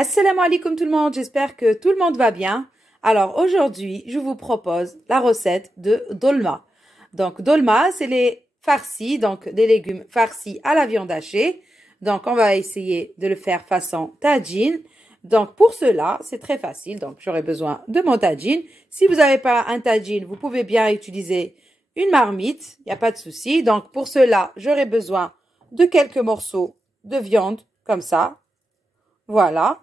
Assalamu alaikum tout le monde, j'espère que tout le monde va bien. Alors aujourd'hui, je vous propose la recette de dolma. Donc dolma, c'est les farcis, donc des légumes farcis à la viande hachée. Donc on va essayer de le faire façon tagine. Donc pour cela, c'est très facile. Donc j'aurai besoin de mon tagine. Si vous n'avez pas un tagine, vous pouvez bien utiliser une marmite, il n'y a pas de souci. Donc pour cela, j'aurai besoin de quelques morceaux de viande comme ça. Voilà.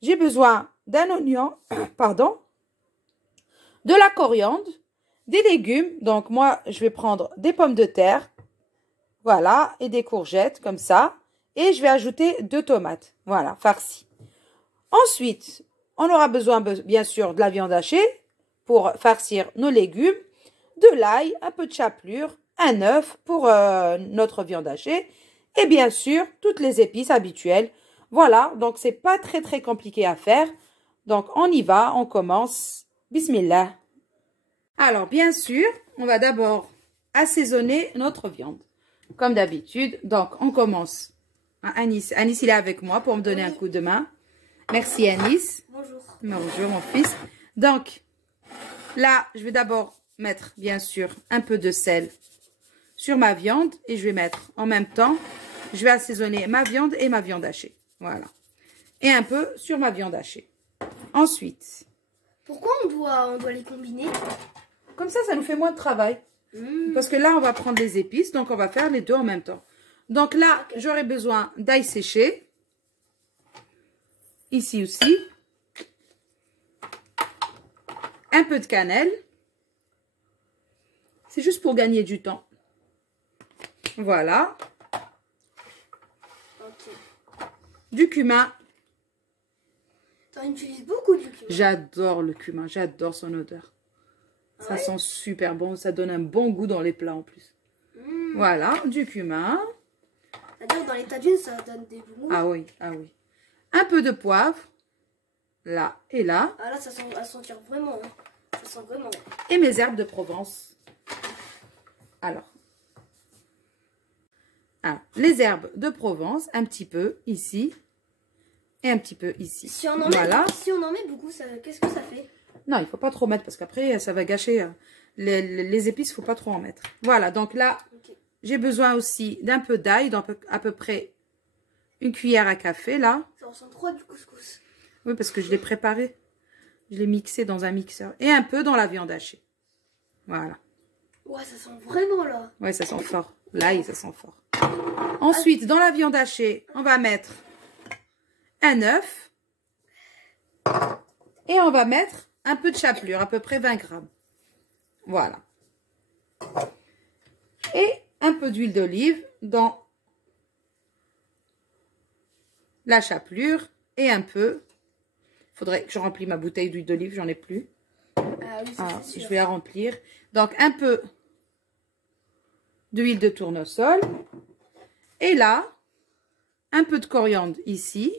J'ai besoin d'un oignon, pardon, de la coriandre, des légumes. Donc, moi, je vais prendre des pommes de terre, voilà, et des courgettes, comme ça. Et je vais ajouter 2 tomates, voilà, farcies. Ensuite, on aura besoin, bien sûr, de la viande hachée pour farcir nos légumes, de l'ail, un peu de chapelure, un œuf pour notre viande hachée, et bien sûr, toutes les épices habituelles. Voilà, donc c'est pas très compliqué à faire. Donc on y va, on commence. Bismillah. Alors bien sûr, on va d'abord assaisonner notre viande. Comme d'habitude, donc on commence. Anis, il est avec moi pour me donner un coup de main. Merci Anis. Bonjour. Bonjour mon fils. Donc là, je vais d'abord mettre bien sûr un peu de sel sur ma viande et je vais mettre en même temps, je vais assaisonner ma viande et ma viande hachée. Voilà. Et un peu sur ma viande hachée. Ensuite. Pourquoi on doit les combiner? Comme ça nous fait moins de travail. Parce que là, on va prendre les épices. Donc, on va faire les deux en même temps. Donc là, j'aurai besoin d'ail séché. Ici aussi. Un peu de cannelle. C'est juste pour gagner du temps. Voilà. Du cumin. Tu en utilises beaucoup du cumin. J'adore le cumin, j'adore son odeur. Ça sent super bon, ça donne un bon goût dans les plats en plus. Voilà, du cumin. C'est-à-dire dans les tagines, ça donne des bons goûts. Ah oui, ah oui. Un peu de poivre, là et là. Ah là, ça sent vraiment. Hein. Ça sent vraiment. Et mes herbes de Provence. Alors, les herbes de Provence, un petit peu ici et un petit peu ici. Si on en met beaucoup, qu'est-ce que ça fait? Non, il ne faut pas trop mettre parce qu'après, ça va gâcher. Les épices, il ne faut pas trop en mettre. Voilà, donc là, j'ai besoin aussi d'un peu d'ail, donc à peu près une cuillère à café, là. Ça ressemble trop à du couscous. Oui, parce que je l'ai préparé. Je l'ai mixé dans un mixeur. Et un peu dans la viande hachée. Voilà. Ouais, ça sent vraiment, là. Ouais, ça sent fort. L'ail, ça sent fort. Ensuite, dans la viande hachée, on va mettre un œuf. Et on va mettre un peu de chapelure, à peu près 20 grammes. Voilà. Et un peu d'huile d'olive dans la chapelure. Et un peu. Il faudrait que je remplisse ma bouteille d'huile d'olive, j'en ai plus. Ah oui, ça c'est sûr. Je vais la remplir. Donc, un peu d'huile de tournesol. Et là, un peu de coriandre ici.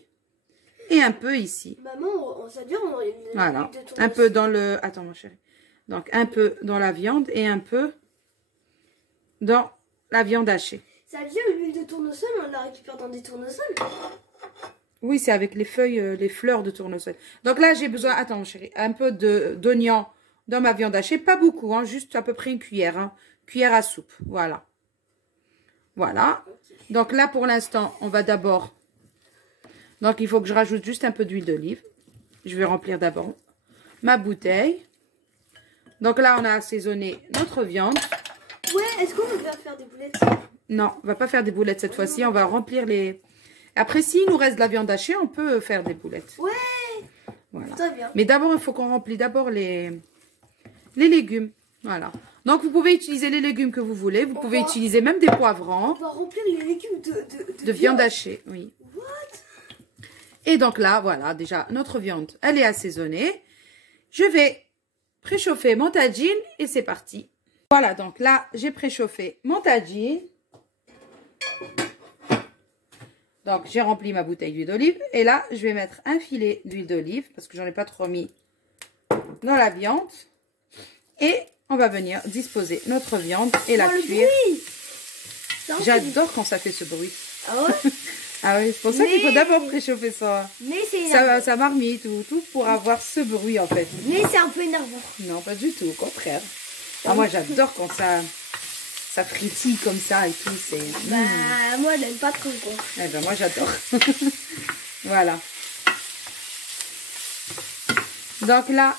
Et un peu ici. Maman, ça dure. Voilà. Un peu dans le... Attends, mon chéri. Donc, un peu dans la viande et un peu dans la viande hachée. Ça veut dire l'huile de tournesol, on la récupère dans des tournesols? Oui, c'est avec les feuilles, les fleurs de tournesol. Donc là, j'ai besoin... Attends, mon chéri. Un peu d'oignon dans ma viande hachée. Pas beaucoup, hein, juste à peu près une cuillère. Hein, cuillère à soupe. Voilà. Voilà. Donc là, pour l'instant, on va d'abord... Donc, il faut que je rajoute juste un peu d'huile d'olive. Je vais remplir d'abord ma bouteille. Donc là, on a assaisonné notre viande. Ouais, est-ce qu'on va faire des boulettes? Non, on va pas faire des boulettes cette fois-ci. On va remplir les... Après, s'il nous reste de la viande hachée, on peut faire des boulettes. Ouais. Voilà. Très bien. Mais d'abord, il faut qu'on remplisse d'abord les légumes. Voilà. Donc, vous pouvez utiliser les légumes que vous voulez. Vous pouvez utiliser même des poivrons. On va remplir les légumes de viande hachée, oui. What? Et donc là, voilà, déjà, notre viande, elle est assaisonnée. Je vais préchauffer mon tagine et c'est parti. Voilà, donc là, j'ai préchauffé mon tagine. Donc, j'ai rempli ma bouteille d'huile d'olive. Et là, je vais mettre un filet d'huile d'olive parce que j'en ai pas trop mis dans la viande. Et on va venir disposer notre viande et la cuire. J'adore quand ça fait ce bruit. Ah ouais? Ah oui, c'est pour ça qu'il faut d'abord préchauffer ça. Mais c'est énervant. Ça marmite ou tout pour avoir ce bruit en fait. Mais c'est un peu énervant. Non, pas du tout, au contraire. Ah, moi j'adore quand ça frétille comme ça et tout. C'est. Bah, moi j'aime pas trop quoi. Eh ben, moi j'adore. Voilà. Donc là,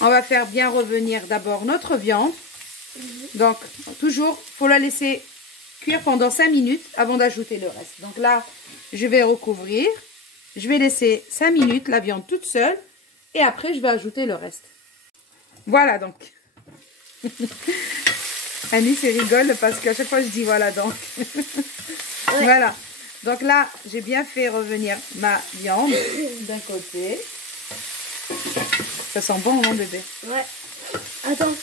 on va faire bien revenir d'abord notre viande. Donc, toujours, faut la laisser cuire pendant 5 minutes avant d'ajouter le reste. Donc là, je vais recouvrir. Je vais laisser 5 minutes la viande toute seule. Et après, je vais ajouter le reste. Voilà donc. Anis, elle rigole parce qu'à chaque fois, je dis voilà donc. Ouais. Voilà. Donc là, j'ai bien fait revenir ma viande d'un côté. Ça sent bon, non, bébé? Ouais. Attends.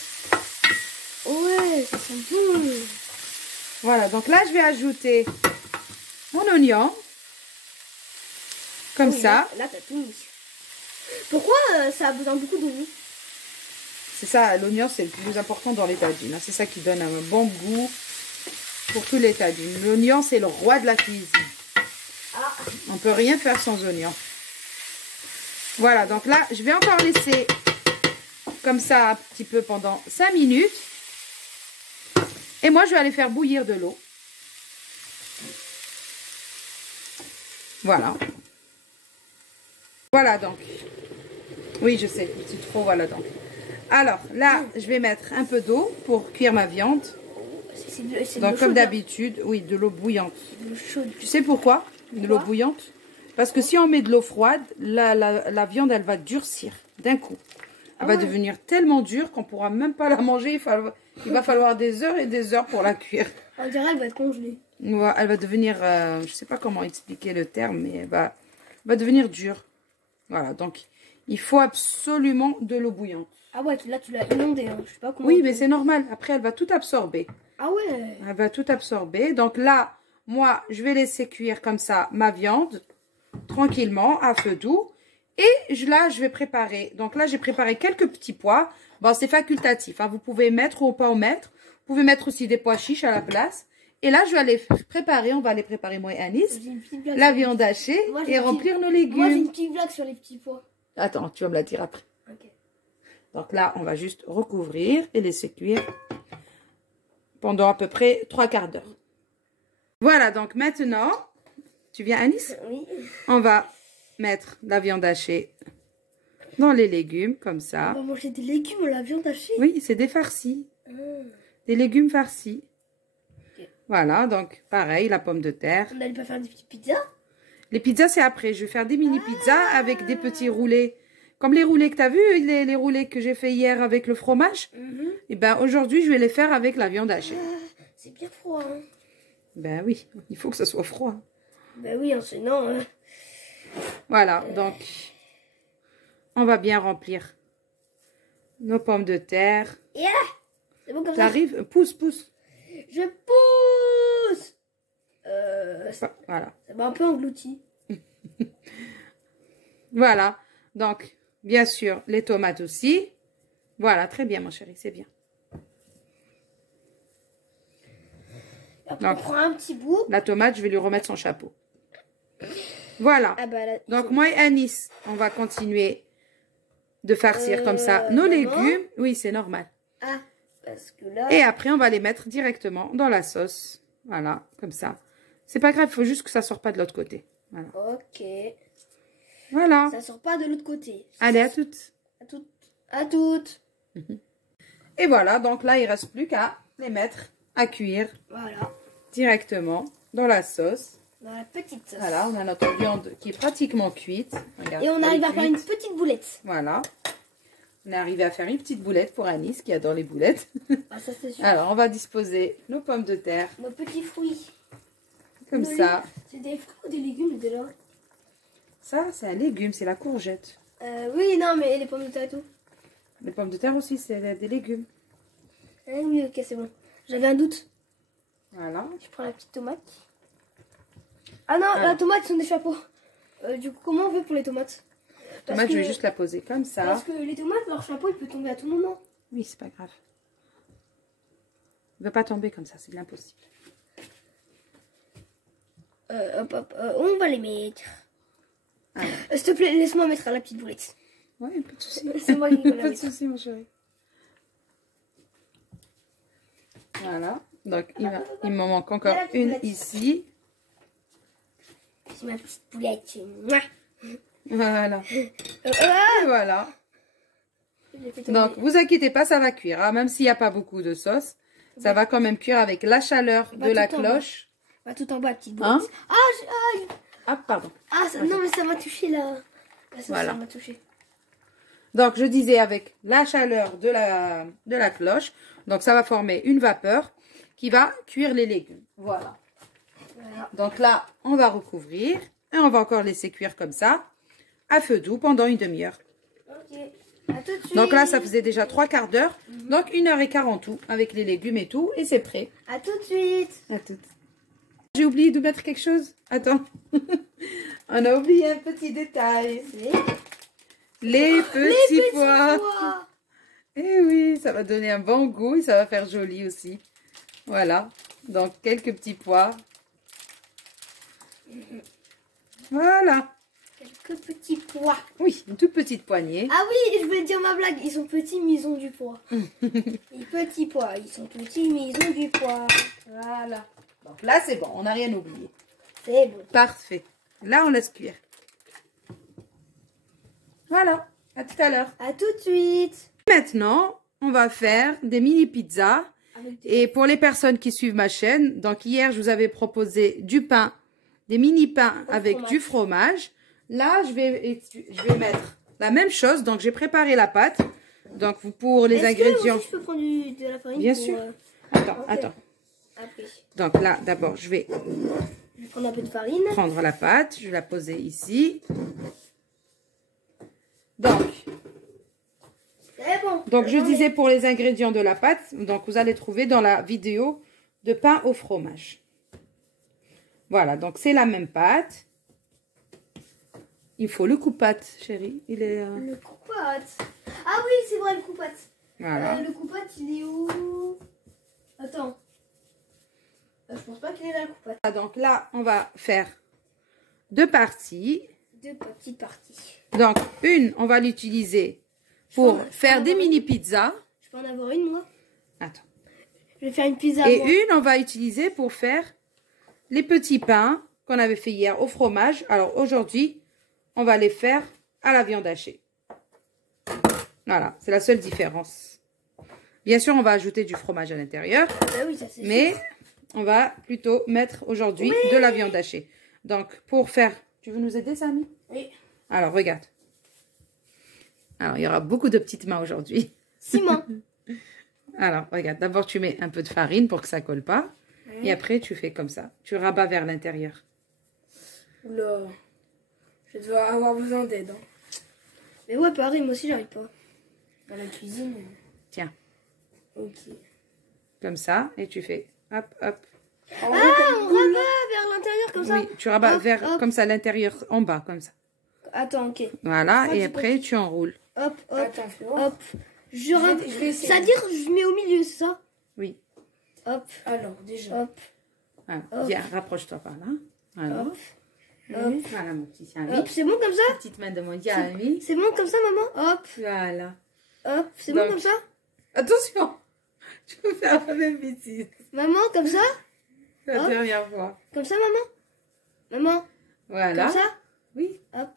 Ouais, ça sent bon. Voilà, donc là, je vais ajouter mon oignon. Comme ça. Là, t'as tout mis. Pourquoi ça a besoin beaucoup d'oignon? C'est ça, l'oignon, c'est le plus important dans les tagines. C'est ça qui donne un bon goût pour tous les tagines. L'oignon, c'est le roi de la cuisine. Ah. On ne peut rien faire sans oignon. Voilà, donc là, je vais encore laisser comme ça un petit peu pendant 5 minutes. Et moi, je vais aller faire bouillir de l'eau. Voilà. Voilà donc. Oui, je sais, c'est trop, voilà donc. Alors, là, je vais mettre un peu d'eau pour cuire ma viande. Donc, comme d'habitude, oui, de l'eau bouillante. De l'eau chaude. Tu sais pourquoi? De l'eau bouillante? Parce que si on met de l'eau froide, la viande, elle va durcir d'un coup. Elle va devenir tellement dure qu'on ne pourra même pas la manger. Il va falloir des heures et des heures pour la cuire. On dirait qu'elle va être congelée. Ouais, elle va devenir, je ne sais pas comment expliquer le terme, mais elle va devenir dure. Voilà, donc il faut absolument de l'eau bouillante. Ah ouais, là tu l'as inondée, hein. Je sais pas comment. Oui, mais c'est normal. Après, elle va tout absorber. Ah ouais. Elle va tout absorber. Donc là, moi, je vais laisser cuire comme ça ma viande, tranquillement, à feu doux. Et là, je vais préparer. Donc là, j'ai préparé quelques petits pois. Bon, c'est facultatif, hein. Vous pouvez mettre ou pas en mettre. Vous pouvez mettre aussi des pois chiches à la place. Et là, je vais aller préparer. On va aller préparer, moi et Anis, la viande hachée et remplir nos légumes. Moi, j'ai une petite blague sur les petits pois. Attends, tu vas me la dire après. Ok. Donc là, on va juste recouvrir et laisser cuire pendant à peu près 3/4 d'heure. Voilà, donc maintenant, tu viens Anis? Oui. On va mettre la viande hachée dans les légumes, comme ça. On va manger des légumes à la viande hachée? Oui, c'est des farcis. Des légumes farcis. Okay. Voilà, donc pareil, la pomme de terre. On n'allait pas faire des petites pizzas? Les pizzas, c'est après. Je vais faire des mini pizzas avec des petits roulés. Comme les roulés que tu as vus, les roulés que j'ai fait hier avec le fromage. Et ben aujourd'hui, je vais les faire avec la viande hachée. C'est bien froid. Hein. Ben oui, il faut que ça soit froid. Ben oui, hein, sinon... Voilà, donc on va bien remplir nos pommes de terre. Yeah, c'est bon comme ça. T'arrives, pousse, pousse. Je pousse. Voilà. Ça m'a un peu englouti. Voilà, donc bien sûr les tomates aussi. Voilà, très bien mon chéri, c'est bien. Après, donc, on prend un petit bout. La tomate, je vais lui remettre son chapeau. Voilà. Ah bah là, donc moi et Anis, on va continuer de farcir comme ça nos légumes. Oui, c'est normal. Ah, parce que là... Et après, on va les mettre directement dans la sauce. Voilà, comme ça. C'est pas grave, il faut juste que ça sorte pas de l'autre côté. Voilà. Ok. Voilà. Ça sort pas de l'autre côté. Allez, à toutes. À toutes. À toutes. Et voilà, donc là, il reste plus qu'à les mettre à cuire. Voilà. Directement dans la sauce. Dans la petite sauce. Voilà, on a notre viande qui est pratiquement cuite. Regarde, et on arrive à faire une petite boulette. Voilà. On est arrivé à faire une petite boulette pour Anis qui adore les boulettes. Ah, ça c'est sûr. Alors, on va disposer nos pommes de terre. Nos petits fruits. Comme ça. C'est des fruits ou des légumes déjà? Ça, c'est un légume, c'est la courgette. Oui, non, mais les pommes de terre et tout. Les pommes de terre aussi, c'est des légumes. Ah oui, ok, c'est bon. J'avais un doute. Voilà. Je prends la petite tomate. Ah non, la tomate, sont des chapeaux. Du coup, comment on fait pour les tomates? Tomate, je vais juste la poser comme ça. Parce que les tomates, leur chapeau, il peut tomber à tout moment. Oui, c'est pas grave. Il ne va pas tomber comme ça, c'est impossible. On va les mettre. Alors. S'il te plaît, laisse-moi mettre à la petite boulette. Ouais, pas de souci. C'est moi qui vais la Pas de mettre. souci, mon chéri. Voilà. Donc, il m'en manque encore Voilà, une boulette. ici. C'est ma petite boulette. Mouah. Voilà. Et voilà. Je l'ai fait tomber. Donc, vous inquiétez pas, ça va cuire. Hein. Même s'il n'y a pas beaucoup de sauce, ça va quand même cuire avec la chaleur Bah, de la tout en bas. cloche. Va tout en bas, petite boulette. Hein? Ah, Ah, pardon. non, mais ça m'a touché là. Là, ça Voilà. m'a touché. Donc, je disais avec la chaleur de la cloche. Donc, ça va former une vapeur qui va cuire les légumes. Voilà. Voilà. Donc là, on va recouvrir et on va encore laisser cuire comme ça à feu doux pendant une demi-heure. Ok. À tout de suite. Donc là, ça faisait déjà 3/4 d'heure. Donc 1h15 en tout avec les légumes et tout. Et c'est prêt. À tout de suite. À toutes. J'ai oublié de mettre quelque chose. Attends. On a oublié un petit détail. Les petits pois. pois. Eh oui, ça va donner un bon goût et ça va faire joli aussi. Voilà. Donc quelques petits pois. Voilà. Quelques petits pois. Oui, une toute petite poignée. Ah oui, je voulais dire ma blague. Ils sont petits, mais ils ont du poids. Les petits pois, ils sont petits, mais ils ont du poids. Voilà. Donc là, c'est bon. On n'a rien oublié. C'est bon. Parfait. Là, on laisse cuire. Voilà. À tout à l'heure. À tout de suite. Maintenant, on va faire des mini pizzas. Avec des... Et pour les personnes qui suivent ma chaîne, donc hier, je vous avais proposé du pain, des mini pains avec fromage. du fromage. Là, je vais mettre la même chose. Donc, j'ai préparé la pâte. Donc, pour les Est-ce ingrédients. que aussi je peux prendre de la farine Bien pour, sûr. Attends, ok. attends. Après, Donc là, d'abord, je vais je vais prendre un peu de farine. prendre la pâte. Je vais la poser ici. Donc, C'est bon. je disais pour les ingrédients de la pâte, donc vous allez trouver dans la vidéo de pain au fromage. Voilà, donc c'est la même pâte. Il faut le coup-pâte, chérie. Il est... Le coup-pâte. Ah oui, c'est vrai, le coup-pâte. Voilà. Le coup-pâte, il est où? Attends. Je pense pas qu'il est là, le coup-pâte. Donc là, on va faire deux parties. Deux petites parties. Donc, une, on va l'utiliser pour peux en- faire des mini pizzas. Je peux en avoir une, moi? Attends. Je vais faire une pizza. Et moi. une, on va utiliser pour faire les petits pains qu'on avait fait hier au fromage. Alors, aujourd'hui, on va les faire à la viande hachée. Voilà, c'est la seule différence. Bien sûr, on va ajouter du fromage à l'intérieur. Bah oui, ça c'est Mais sûr. on va plutôt mettre aujourd'hui de la viande hachée. Donc, pour faire... Tu veux nous aider, Samy? Oui. Alors, regarde. Alors, il y aura beaucoup de petites mains aujourd'hui. Simon. Alors, regarde. D'abord, tu mets un peu de farine pour que ça colle pas. Et après, tu fais comme ça. Tu rabats vers l'intérieur. Oula, je dois avoir besoin d'aide. Hein. Mais ouais, pareil, moi aussi, j'arrive pas. Dans la cuisine. Tiens, Ok. comme ça. Et tu fais hop, hop. Ah, on rabat vers l'intérieur comme ça. Oui, tu rabats Hop, vers hop. comme ça l'intérieur en bas, comme ça. Attends, ok. Voilà. Ça, Et je après, tu enroules. Hop, hop, Attends, fais voir. hop. Je rabat. je vais essayer. C'est-à-dire, je mets au milieu, c'est ça? Oui. Hop, Alors, déjà. hop, Voilà. Hop. Viens, rapproche-toi par là. Voilà. hop, hop. Voilà, mon petit Samy. Hop, c'est bon comme ça? Petite main de mon Samy. C'est bon comme ça, maman? Hop, Voilà. hop, c'est bon Donc- comme ça? Attention, tu peux faire la même bêtise. Maman, comme ça? La Hop. dernière fois. Comme ça, maman? Maman, Voilà. comme ça? Oui. Hop,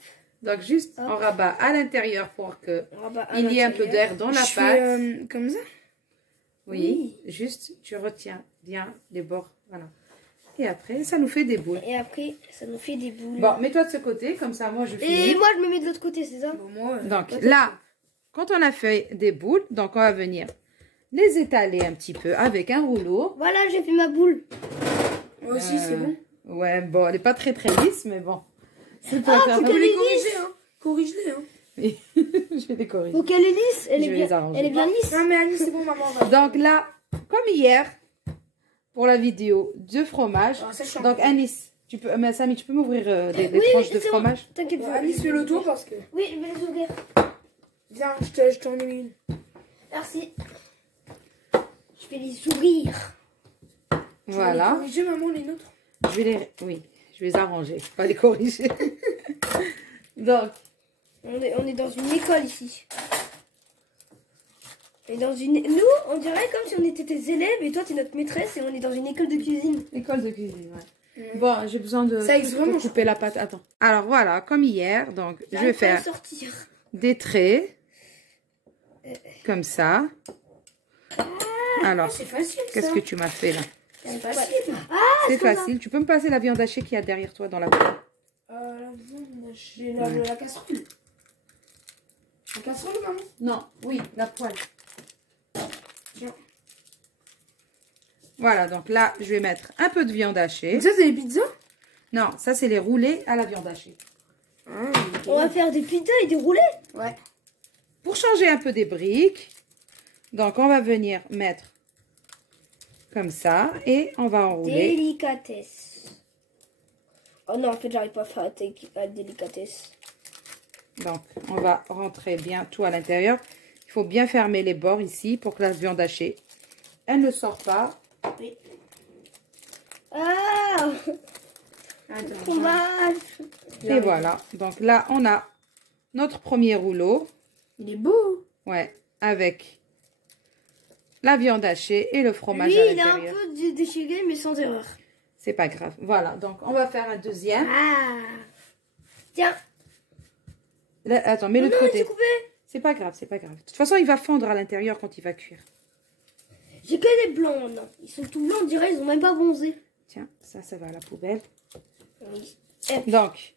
Donc juste, Hop. on rabat à l'intérieur pour que on rabat à il y ait un peu l'intérieur. d'air dans la Je pâte. fais comme ça. Oui. Juste, tu retiens bien les bords. Voilà. Et après, ça nous fait des boules. Et après, ça nous fait des boules. Bon, mets-toi de ce côté, comme ça, moi, je finis. Et moi, je me mets de l'autre côté, c'est ça? Bon, moi, Donc là, quand on a fait des boules, donc on va venir les étaler un petit peu avec un rouleau. Voilà, j'ai fait ma boule. moi aussi, c'est bon. Ouais, bon, elle n'est pas très lisse, mais bon. C'est pas Ah, grave. faut qu'elle est lisse. Corrigez, hein. Corrige-les, hein. Oui. Je vais les corriger. Faut qu'elle est lisse. Elle Je est vais bien, les arranger. elle est bien lisse. Non, mais Annie, c'est bon, maman. va. Donc là, comme hier, pour la vidéo de fromage. Ah, ça, je suis Donc en- Anis, tu peux, mais Samy, tu peux m'ouvrir des Oui, tranches de c'est bon. fromage? T'inquiète Bon, pas. Alice, fais le tour parce que. Oui, je vais les ouvrir. Viens, je t'en ai mis une. Merci. Je vais les ouvrir. Voilà. Corrigez, maman, les nôtres. Je vais les, oui, je vais les arranger, pas les corriger. Donc, On est dans une école ici. Et dans une... Nous, on dirait comme si on était tes élèves et toi, t'es notre maîtresse et on est dans une école de cuisine. école de cuisine, ouais. Bon, j'ai besoin de Ça existe vraiment, couper la pâte. Attends. Alors voilà, comme hier, donc je vais J'arrive pas à faire sortir. des traits. Comme ça. Alors, C'est facile, ça. qu'est-ce que tu m'as fait là? C'est facile. C'est facile. Tu peux me passer la viande hachée qu'il y a derrière toi dans la poêle? La viande hachée, la casserole. La casserole, maman? Non, oui, la poêle. Tiens. Voilà, donc là, je vais mettre un peu de viande hachée. Ça, c'est les pizzas? Non, ça, c'est les roulés à la viande hachée. On va faire des pizzas et des roulés. Ouais. Pour changer un peu des briques, donc on va venir mettre comme ça et on va enrouler. Délicatesse. Oh non, en fait, j'arrive pas à faire la délicatesse. Donc, on va rentrer bien tout à l'intérieur. Il faut bien fermer les bords ici pour que la viande hachée, elle ne sort pas. Oui. Ah, Attends. fromage. Et voilà. Donc là, on a notre premier rouleau. Il est beau. Ouais, avec la viande hachée et le fromage Lui, à il a un l'intérieur. peu déchiré, mais sans erreur. C'est pas grave. Voilà, donc on va faire un deuxième. Ah. Tiens. Là, attends, mets Oh l'autre non, il côté. s'est coupé. C'est pas grave, c'est pas grave. De toute façon, il va fondre à l'intérieur quand il va cuire. J'ai que des blancs maintenant. Ils sont tout blancs, on dirait, ils ont même pas bronzé. Tiens, ça va à la poubelle. Oui. Donc, Salut,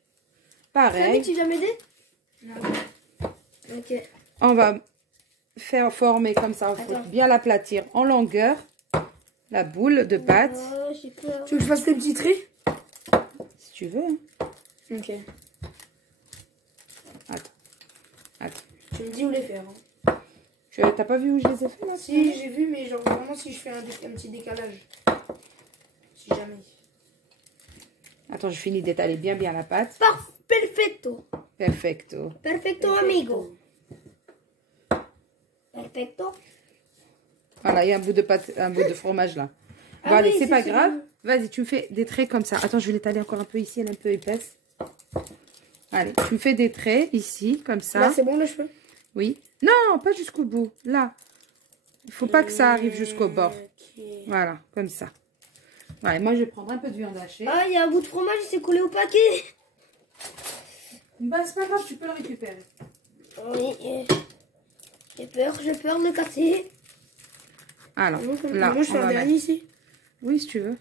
pareil, tu viens m'aider? Ok. on va faire former comme ça. Il faut Attends. bien l'aplatir en longueur, la boule de pâte, Oh, j'ai peur. Tu veux que je fasse les petits traits? si tu veux. Hein. Ok. Attends. Tu me dis où les faire. Hein. T'as pas vu où je les ai fait là? Si, j'ai vu, mais genre vraiment si je fais un petit décalage. Si jamais. Attends, je finis d'étaler bien la pâte. Perfecto. Perfecto. Perfecto, amigo. Perfecto. Voilà, il y a un bout de pâte, un bout de fromage là. Ah Bon, allez, oui, c'est pas c'est grave. bon. Vas-y, tu me fais des traits comme ça. Attends, je vais l'étaler encore un peu ici, elle est un peu épaisse. Allez, tu me fais des traits ici, comme ça. Là, c'est bon, le cheveu? Oui. Non, pas jusqu'au bout. Là. Il faut pas que ça arrive jusqu'au bord. Ok. Voilà, comme ça. Ouais, moi, je vais prendre un peu de viande hachée. Ah, il y a un bout de fromage, il s'est collé au paquet. Bah, c'est pas grave, tu peux le récupérer. Oui. J'ai peur de le casser. Alors, Maman, là, moi, je on fais va un mettre... dernier ici. Oui, si tu veux.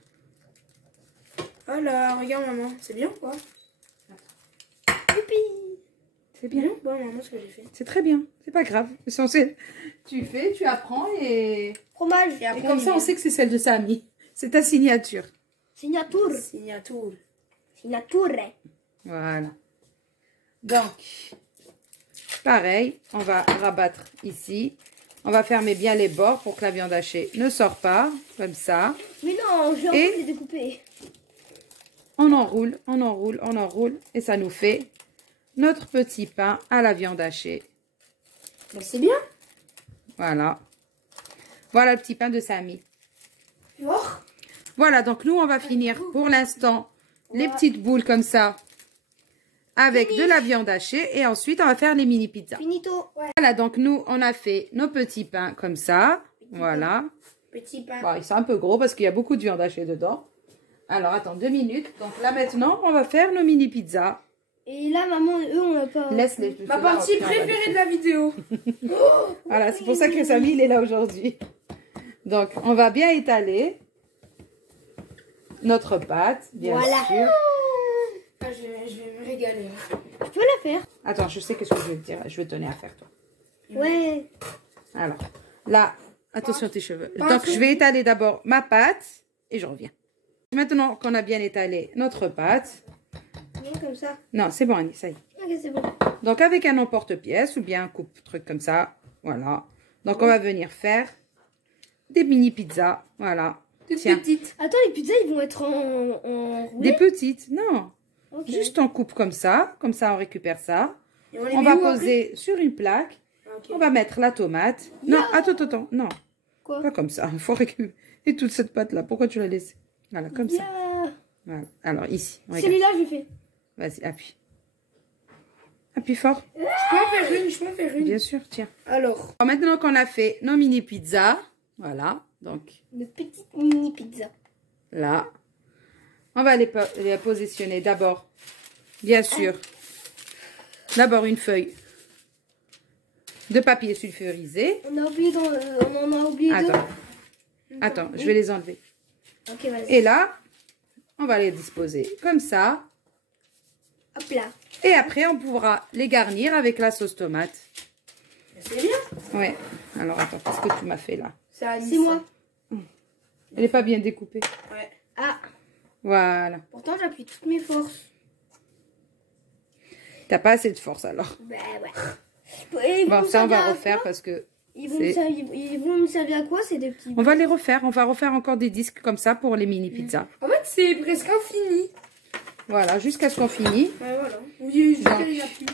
Oh là, regarde, maman. C'est bien ou quoi? Youpi. C'est bien. Bon, maman, ce que j'ai fait. C'est très bien. C'est pas grave. Essentiel. Tu fais, tu apprends et... Fromage. Et comme ça, on sait que c'est celle de Samy. C'est ta signature. Signature. Signature. Signature. Voilà. Donc, pareil, on va rabattre ici. On va fermer bien les bords pour que la viande hachée ne sorte pas, comme ça. Mais non, j'ai envie de les découper. On enroule, on enroule, on enroule. Et ça nous fait notre petit pain à la viande hachée. Mais c'est bien. Voilà. Voilà le petit pain de Samy. Oh. Voilà, donc nous, on va finir pour l'instant les petites boules comme ça avec de la viande hachée. Et ensuite, on va faire les mini pizzas. Finito. Ouais. Voilà, donc nous, on a fait nos petits pains comme ça. Voilà. Petit pain. Bon, ils sont un peu gros parce qu'il y a beaucoup de viande hachée dedans. Alors, attends 2 minutes. Donc là, maintenant, on va faire nos mini pizzas. Et là, maman, eux, on n'a pas... Laisse-les. Ma partie préférée de la vidéo. Voilà, c'est pour ça que Samy, il est là aujourd'hui. Donc, on va bien étaler notre pâte, bien Voilà. sûr. Ah, je vais me régaler. Je peux la faire. Attends, je sais qu'est-ce que je vais te dire. Je vais te donner à faire, toi. Ouais. Alors, là, attention tes cheveux. Pas un Donc, truc. je vais étaler d'abord ma pâte et je reviens. Maintenant qu'on a bien étalé notre pâte. Non, comme ça. Non, c'est bon, Annie, ça y est. Ok, c'est bon. Donc, avec un emporte-pièce ou bien un coupe-truc comme ça. Voilà. Donc, on va venir faire des mini pizzas. Voilà. Toutes Tiens. petites. Attends, les pizzas, ils vont être en roulé. Des petites, non. Ok. Juste on coupe comme ça. Comme ça, on récupère ça. Et les On met va où après? poser sur une plaque. Ok. On va mettre la tomate. Non, attends. Non, Quoi? pas comme ça. Il faut récupérer toute cette pâte-là. Pourquoi tu l'as laissée? Voilà, comme ça. Yeah. Voilà. Alors, ici. Regarde. Celui-là, je le fais. Vas-y, appuie. Appuie fort. Je peux en faire une, je peux en faire une. Bien sûr, tiens. Alors. Maintenant qu'on a fait nos mini pizzas, voilà, donc Une petite mini pizza. là, on va les positionner d'abord, bien sûr, d'abord une feuille de papier sulfurisé. On en a oublié deux. Attends, je vais les enlever. Ok, vas-y. Et là, on va les disposer comme ça. Hop là. Et après, on pourra les garnir avec la sauce tomate. C'est bien. Ouais. Alors, attends, qu'est-ce que tu m'as fait là? C'est moi. Elle n'est pas bien découpée. Ouais. Ah, Voilà. pourtant j'appuie toutes mes forces. T'as pas assez de force alors. Bah ouais. Et Bon, vous ça, on savez va à refaire quoi parce que... Ils vont me servir à quoi? C'est des petits... On va les refaire. On va refaire encore des disques comme ça pour les mini pizzas. En fait, c'est presque infini. Voilà, jusqu'à ce qu'on finisse. Ouais, voilà. Oui, je vais appuyer.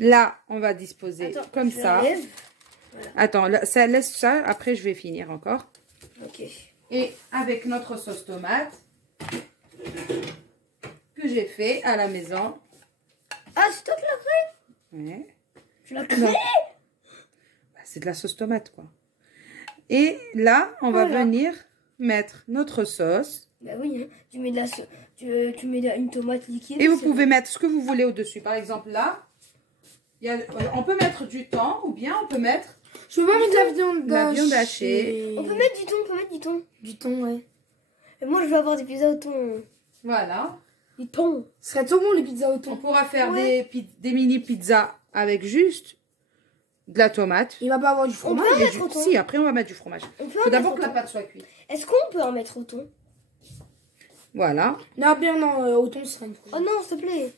Là, on va disposer Attends, comme je ça. lève. Attends, là, ça laisse ça. Après, je vais finir encore. Ok. Et avec notre sauce tomate que j'ai fait à la maison. Ah, c'est toi qui l'as fait? Ouais. Tu l'as fait? Bah, c'est de la sauce tomate, quoi. Et là, on va Voilà. venir mettre notre sauce. Bah oui, hein. Tu mets tu mets une tomate liquide. Et vous c'est pouvez bon. mettre ce que vous voulez au-dessus. Par exemple, là, on peut mettre du thon ou bien on peut mettre Je peux pas mettre de la viande hachée. On peut mettre du thon, on peut mettre du thon. Du thon, ouais. Et moi, je veux avoir des pizzas au thon. Voilà. Du thon. Ce serait trop bon les pizzas au On thon. pourra faire Ouais. des mini pizzas avec juste de la tomate. Il va pas avoir du fromage. peut en Et mettre au thon. Si, après on va mettre du fromage. On peut Il en faut mettre d'abord au que la thon. pâte soit cuite. Est-ce qu'on peut en mettre au thon? Voilà. Non, bien non, au thon, ce serait une Oh non, s'il te plaît.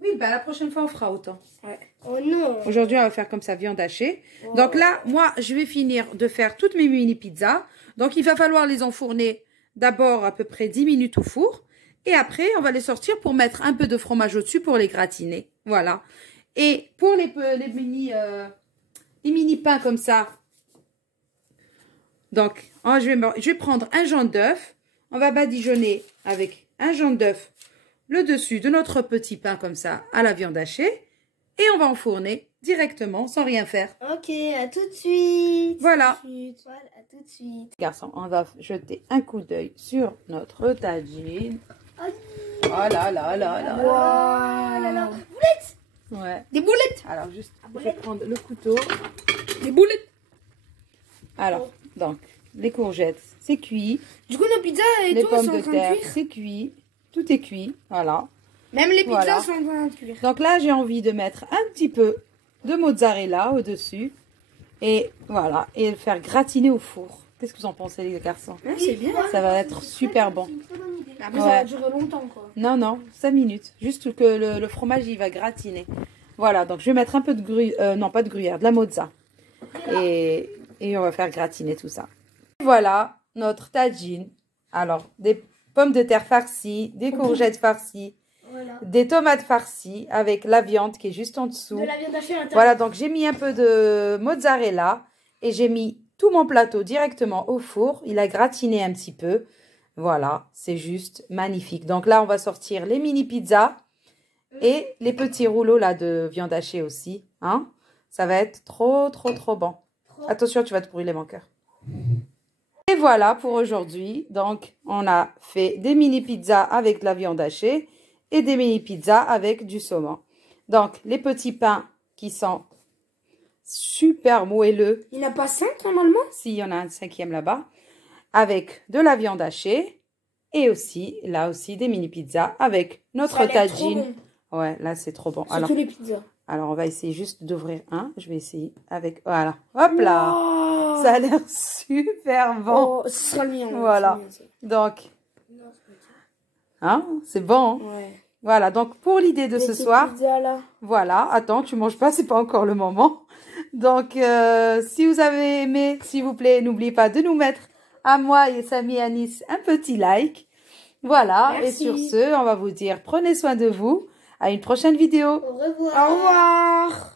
Oui, bah la prochaine fois on fera autant. Ouais. Oh non. Aujourd'hui on va faire comme ça, viande hachée. Donc là, moi je vais finir de faire toutes mes mini pizzas. Donc il va falloir les enfourner d'abord à peu près 10 minutes au four. Et après on va les sortir pour mettre un peu de fromage au-dessus pour les gratiner. Voilà. Et pour les mini pains comme ça. Donc je vais prendre un jaune d'œuf. On va badigeonner avec un jaune d'œuf le dessus de notre petit pain comme ça à la viande hachée. Et on va enfourner directement sans rien faire. Ok, à tout de suite. Voilà. Voilà, à tout de suite. Garçon, on va jeter un coup d'œil sur notre tagine. Aïe. Oh là là là là. Ah là là. Boulettes. Ouais. Des boulettes. Alors juste, je vais prendre le couteau. Des boulettes. Alors, donc, les courgettes, c'est cuit. Du coup, nos pizzas et Les tout pommes sont en de train de terre, cuire. c'est cuit. Tout est cuit. Voilà. Même les pizzas Voilà. sont en train de cuire. Donc là, j'ai envie de mettre un petit peu de mozzarella au-dessus. Et voilà. Et le faire gratiner au four. Qu'est-ce que vous en pensez, les garçons? Ouais, c'est bien. Ça va être super bon. C'est une très bonne idée. Après, ça Ouais. va durer longtemps, quoi. Non, non, 5 minutes. Juste que le fromage, il va gratiner. Voilà, donc je vais mettre un peu de gruyère, non pas de gruyère, de la mozza. Et on va faire gratiner tout ça. Voilà notre tagine. Alors, des pommes de terre farcies, des courgettes farcies, Voilà. des tomates farcies avec la viande qui est juste en dessous. De la viande hachée à l'intérieur. Voilà, donc j'ai mis un peu de mozzarella et j'ai mis tout mon plateau directement au four. Il a gratiné un petit peu. Voilà, c'est juste magnifique. Donc là, on va sortir les mini pizzas et les petits rouleaux là de viande hachée aussi. Hein? Ça va être trop, trop, trop bon. Attention, tu vas te brûler mon cœur. Et voilà pour aujourd'hui. Donc, on a fait des mini pizzas avec de la viande hachée et des mini pizzas avec du saumon. Donc, les petits pains qui sont super moelleux. Il n'y en a pas 5 normalement? S'il y en a un 5e là-bas. Avec de la viande hachée. Et aussi, là aussi, des mini pizzas avec notre Ça a l'air trop tagine. bon. Ouais, là, c'est trop bon. Surtout les pizzas. Alors, on va essayer juste d'ouvrir un. Je vais essayer avec... Voilà. Hop là. Wow. Ça a l'air super bon. Oh, ce sera le mien. Voilà. Donc, hein, c'est bon. Hein? Ouais. Voilà, donc pour l'idée de ce soir, Pizzas, là. voilà, attends, tu manges pas, c'est pas encore le moment. Donc, si vous avez aimé, s'il vous plaît, n'oubliez pas de nous mettre, à moi et Samy et Anis, un petit like. Voilà, Merci. et sur ce, on va vous dire, prenez soin de vous. À une prochaine vidéo. Au revoir. Au revoir.